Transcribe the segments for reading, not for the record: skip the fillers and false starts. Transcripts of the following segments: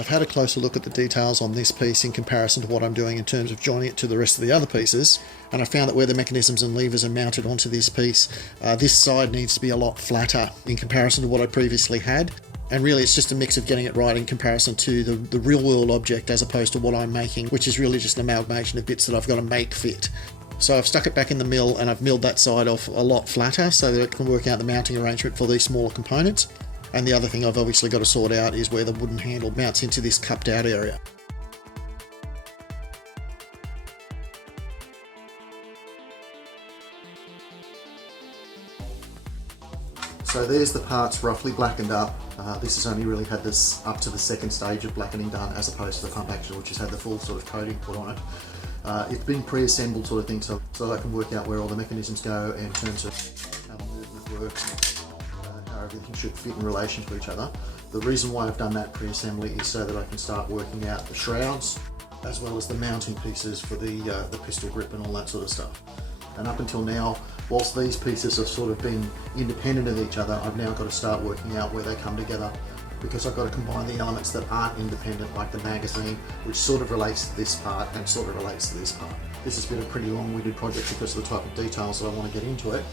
I've had a closer look at the details on this piece in comparison to what I'm doing in terms of joining it to the rest of the other pieces, and I found that where the mechanisms and levers are mounted onto this piece, this side needs to be a lot flatter in comparison to what I previously had. And really it's just a mix of getting it right in comparison to the real world object as opposed to what I'm making, which is really just an amalgamation of bits that I've got to make fit. So I've stuck it back in the mill and I've milled that side off a lot flatter so that it can work out the mounting arrangement for these smaller components. And the other thing I've obviously got to sort out is where the wooden handle mounts into this cupped out area. So there's the parts roughly blackened up. This has only really had this up to the second stage of blackening done, as opposed to the pump action, which has had the full sort of coating put on it. It's been pre-assembled sort of thing, so that I can work out where all the mechanisms go in terms of how the movement works, how everything should fit in relation to each other. The reason why I've done that pre-assembly is so that I can start working out the shrouds, as well as the mounting pieces for the pistol grip and all that sort of stuff. And up until now, whilst these pieces have sort of been independent of each other, I've now got to start working out where they come together, because I've got to combine the elements that aren't independent, like the magazine, which sort of relates to this part and sort of relates to this part. This has been a pretty long-winded project because of the type of details that I want to get into it,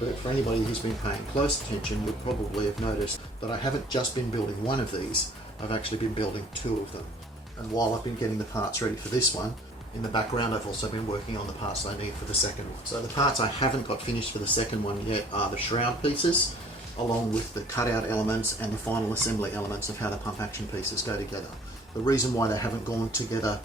but for anybody who's been paying close attention would probably have noticed that I haven't just been building one of these, I've actually been building two of them. And while I've been getting the parts ready for this one, in the background I've also been working on the parts I need for the second one. So the parts I haven't got finished for the second one yet are the shroud pieces, along with the cutout elements and the final assembly elements of how the pump action pieces go together. The reason why they haven't gone together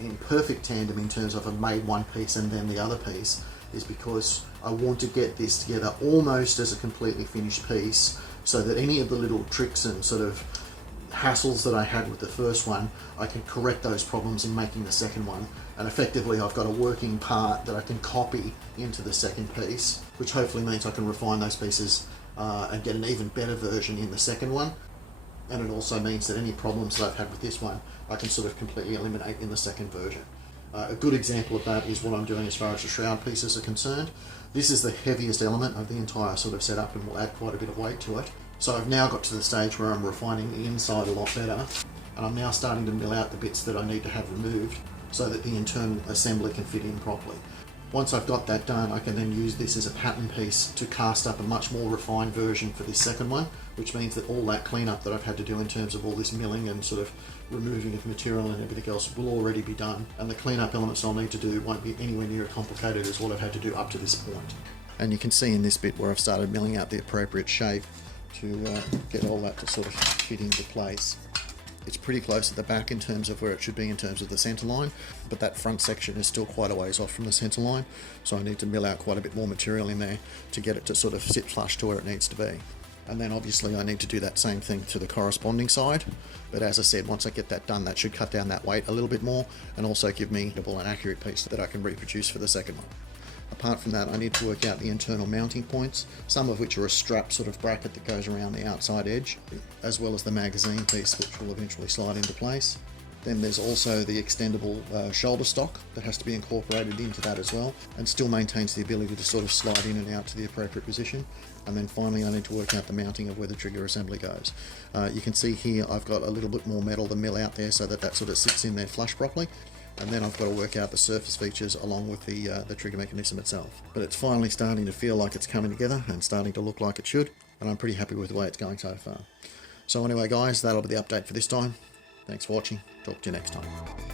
in perfect tandem in terms of I've made one piece and then the other piece is because I want to get this together almost as a completely finished piece, so that any of the little tricks and sort of hassles that I had with the first one, I can correct those problems in making the second one, and effectively I've got a working part that I can copy into the second piece, which hopefully means I can refine those pieces and get an even better version in the second one. And it also means that any problems that I've had with this one, I can sort of completely eliminate in the second version. A good example of that is what I'm doing as far as the shroud pieces are concerned. This is the heaviest element of the entire sort of setup and will add quite a bit of weight to it. So I've now got to the stage where I'm refining the inside a lot better, and I'm now starting to mill out the bits that I need to have removed so that the internal assembly can fit in properly. Once I've got that done, I can then use this as a pattern piece to cast up a much more refined version for this second one, which means that all that cleanup that I've had to do in terms of all this milling and sort of removing of material and everything else will already be done, and the cleanup elements I'll need to do won't be anywhere near as complicated as what I've had to do up to this point. And you can see in this bit where I've started milling out the appropriate shape to get all that to sort of fit into place. It's pretty close at the back in terms of where it should be in terms of the centre line, but that front section is still quite a ways off from the centre line, so I need to mill out quite a bit more material in there to get it to sort of sit flush to where it needs to be. And then obviously I need to do that same thing to the corresponding side, but as I said, once I get that done, that should cut down that weight a little bit more and also give me an accurate piece that I can reproduce for the second one. Apart from that, I need to work out the internal mounting points, some of which are a strap sort of bracket that goes around the outside edge, as well as the magazine piece, which will eventually slide into place. Then there's also the extendable shoulder stock that has to be incorporated into that as well, and still maintains the ability to sort of slide in and out to the appropriate position. And then finally I need to work out the mounting of where the trigger assembly goes. You can see here I've got a little bit more metal to mill out there so that that sort of sits in there flush properly. And then I've got to work out the surface features along with the trigger mechanism itself. But it's finally starting to feel like it's coming together and starting to look like it should, and I'm pretty happy with the way it's going so far. So anyway guys, that'll be the update for this time. Thanks for watching, talk to you next time.